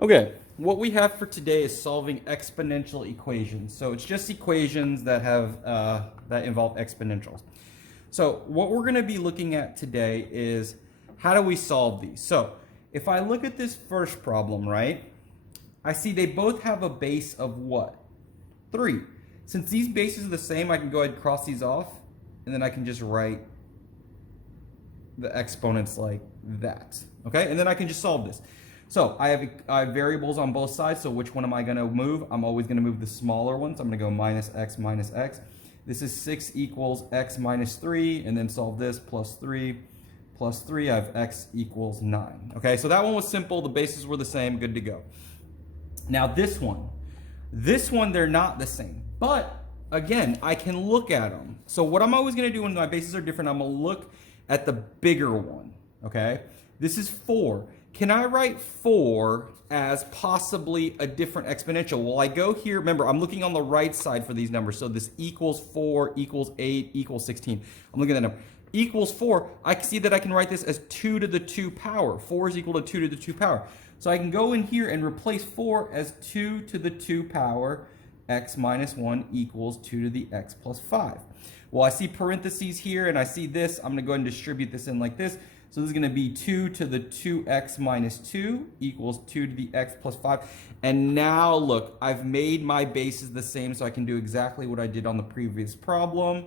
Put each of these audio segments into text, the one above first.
Okay, what we have for today is solving exponential equations. So it's just equations that have that involve exponentials. So what we're going to be looking at today is how do we solve these? So if I look at this first problem, right, I see they both have a base of what? 3. Since these bases are the same, I can go ahead and cross these off, and then I can just write the exponents like that. Okay, and then I can just solve this. So I have variables on both sides, so which one am I going to move? I'm always going to move the smaller ones. I'm going to go minus x minus x. This is 6 equals x minus 3, and then solve this, plus 3 plus 3. I have x equals 9. Okay, so that one was simple. The bases were the same. Good to go. Now this one, they're not the same. But again, I can look at them. So what I'm always going to do when my bases are different, I'm going to look at the bigger one. Okay, this is 4. Can I write 4 as possibly a different exponential? Well, I go here. Remember, I'm looking on the right side for these numbers. So this equals 4, equals 8, equals 16. I'm looking at that number. Equals 4, I can see that I can write this as 2 to the 2 power. 4 is equal to 2 to the 2 power. So I can go in here and replace 4 as 2 to the 2 power. X minus 1 equals 2 to the x plus 5. Well, I see parentheses here, and I see this. I'm going to go ahead and distribute this in like this. So this is going to be 2 to the 2x minus 2 equals 2 to the x plus 5. And now look, I've made my bases the same, so I can do exactly what I did on the previous problem.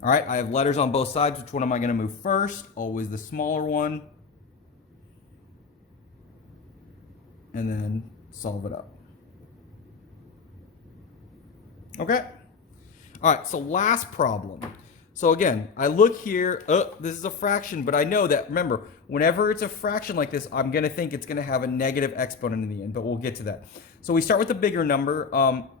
All right, I have letters on both sides. Which one am I going to move first? Always the smaller one. And then solve it up. Okay. All right, so last problem. So again, I look here, this is a fraction, but I know that, remember, whenever it's a fraction like this, I'm going to think it's going to have a negative exponent in the end, but we'll get to that. So we start with the bigger number,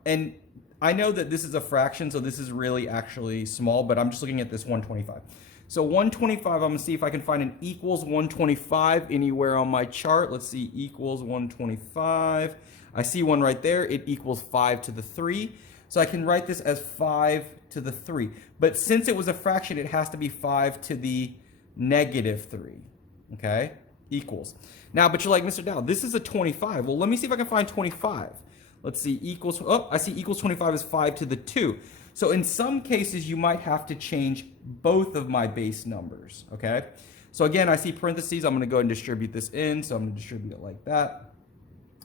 and I know that this is a fraction, so this is really actually small, but I'm just looking at this 125. So 125, I'm going to see if I can find an equals 125 anywhere on my chart. Let's see, equals 125. I see one right there. It equals 5 to the 3. So I can write this as 5 to the 3. But since it was a fraction, it has to be 5 to the negative 3. Okay? Equals. Now, but you're like, Mr. Dow, this is a 25. Well, let me see if I can find 25. Let's see, equals, oh, I see equals 25 is 5 to the 2. So in some cases, you might have to change both of my base numbers. Okay? So again, I see parentheses. I'm going to go and distribute this in. So I'm going to distribute it like that.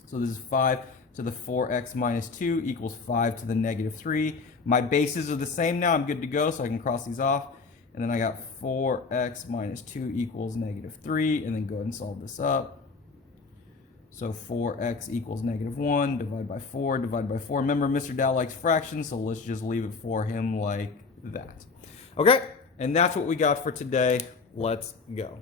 So this is 5 to the 4x minus 2 equals 5 to the negative 3. My bases are the same now. I'm good to go, so I can cross these off. And then I got 4x minus 2 equals negative 3, and then go ahead and solve this up. So 4x equals negative 1, divide by 4, divide by 4. Remember, Mr. Dow likes fractions, so let's just leave it for him like that. Okay, and that's what we got for today. Let's go.